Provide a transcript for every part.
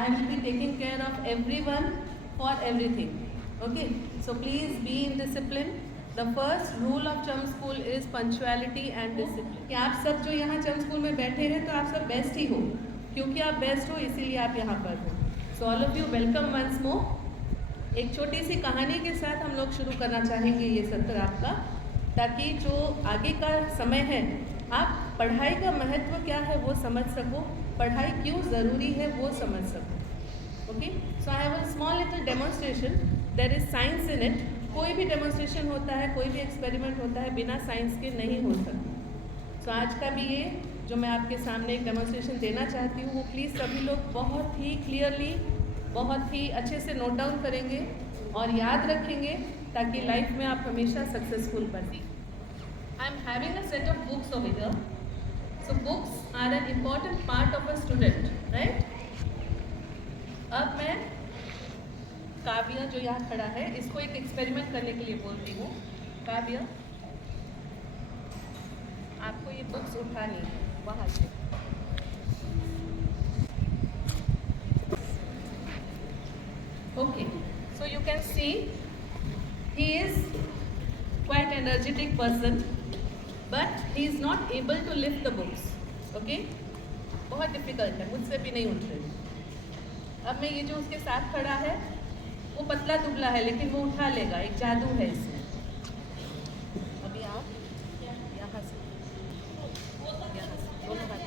I will be taking care of everyone for everything. Okay, so please be in discipline. The first rule of Chum School is punctuality and discipline. कि आप सब जो यहाँ Chum School में बैठे हैं तो आप सब बेस्ट ही हो, क्योंकि आप बेस्ट हो इसीलिए आप यहाँ पर हो. So all of you welcome once more. एक छोटी सी कहानी के साथ हम लोग शुरू करना चाहेंगे ये सत्र आपका, ताकि जो आगे का समय है आप पढ़ाई का महत्व क्या है वो समझ सको, पढ़ाई क्यों ज़रूरी है वो समझ सको. Okay, so I have a small little demonstration. There is science in it. कोई भी डेमोन्स्ट्रेशन होता है, कोई भी एक्सपेरिमेंट होता है, बिना साइंस के नहीं हो सकता. सो आज का भी ये जो मैं आपके सामने एक डेमोन्स्ट्रेशन देना चाहती हूँ वो प्लीज़ सभी लोग बहुत ही क्लियरली, बहुत ही अच्छे से नोट डाउन करेंगे और याद रखेंगे, ताकि लाइफ में आप हमेशा सक्सेसफुल बने. I am having a set of books over here. So books are an important part of a student, right? अब मैं काव्य जो यहाँ खड़ा है इसको एक एक्सपेरिमेंट करने के लिए बोलती हूँ. काव्य, आपको ये बुक्स उठानी है वहाँ से. Okay, so you can see he is quite energetic person, but he is not able to lift the books. Okay, बहुत डिफिकल्ट है, मुझसे भी नहीं उठ रही. अब मैं ये जो उसके साथ खड़ा है वो पतला दुबला है, लेकिन वो उठा लेगा. एक जादू है इसमें. अभी आप यहाँ से दोनों हाथ.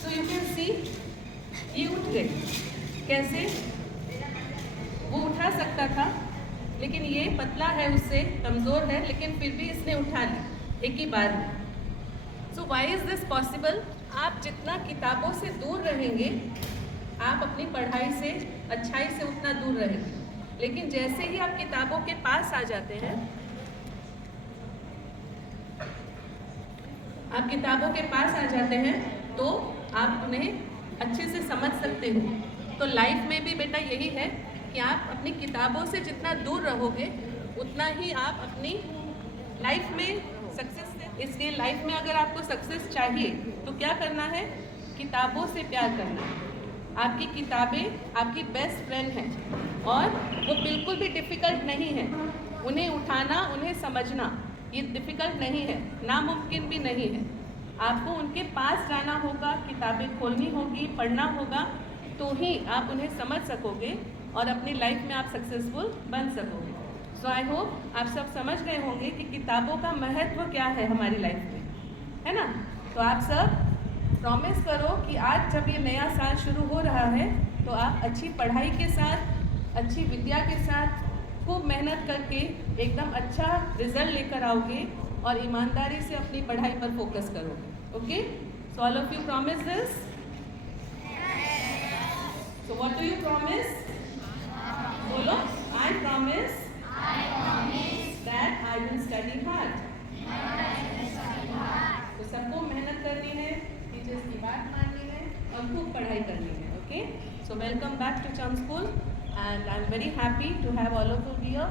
So you can see ये उठ गए. कैसे? वो उठा सकता था, लेकिन ये पतला है, उससे कमज़ोर है, लेकिन फिर भी इसने उठा ली एक ही बार में. So why is this possible? आप जितना किताबों से दूर रहेंगे, आप अपनी पढ़ाई से, अच्छाई से उतना दूर रहेंगे. लेकिन जैसे ही आप किताबों के पास आ जाते हैं, आप किताबों के पास आ जाते हैं तो आप उन्हें अच्छे से समझ सकते हो. तो लाइफ में भी बेटा यही है कि आप अपनी किताबों से जितना दूर रहोगे उतना ही आप अपनी लाइफ में सक्सेस से. इसलिए लाइफ में अगर आपको सक्सेस चाहिए तो क्या करना है? किताबों से प्यार करना है. आपकी किताबें आपकी बेस्ट फ्रेंड हैं और वो बिल्कुल भी डिफ़िकल्ट नहीं है. उन्हें उठाना, उन्हें समझना ये डिफ़िकल्ट नहीं है, नामुमकिन भी नहीं है. आपको उनके पास जाना होगा, किताबें खोलनी होगी, पढ़ना होगा, तो ही आप उन्हें समझ सकोगे और अपनी लाइफ में आप सक्सेसफुल बन सकोगे. सो आई होप आप सब समझ गए होंगे कि किताबों का महत्व क्या है हमारी लाइफ में, है ना? तो आप सब प्रॉमिस करो कि आज जब ये नया साल शुरू हो रहा है तो आप अच्छी पढ़ाई के साथ, अच्छी विद्या के साथ खूब मेहनत करके एकदम अच्छा रिजल्ट लेकर आओगे और ईमानदारी से अपनी पढ़ाई पर फोकस करोगे. Okay, so all of you promise this. So what do you promise? बोलो. I promise that I will study hard. तो सबको मेहनत करनी है, टीचर्स की बात माननी है और खूब पढ़ाई करनी है. Okay, so welcome back to चम school and I'm very happy to have all of you here.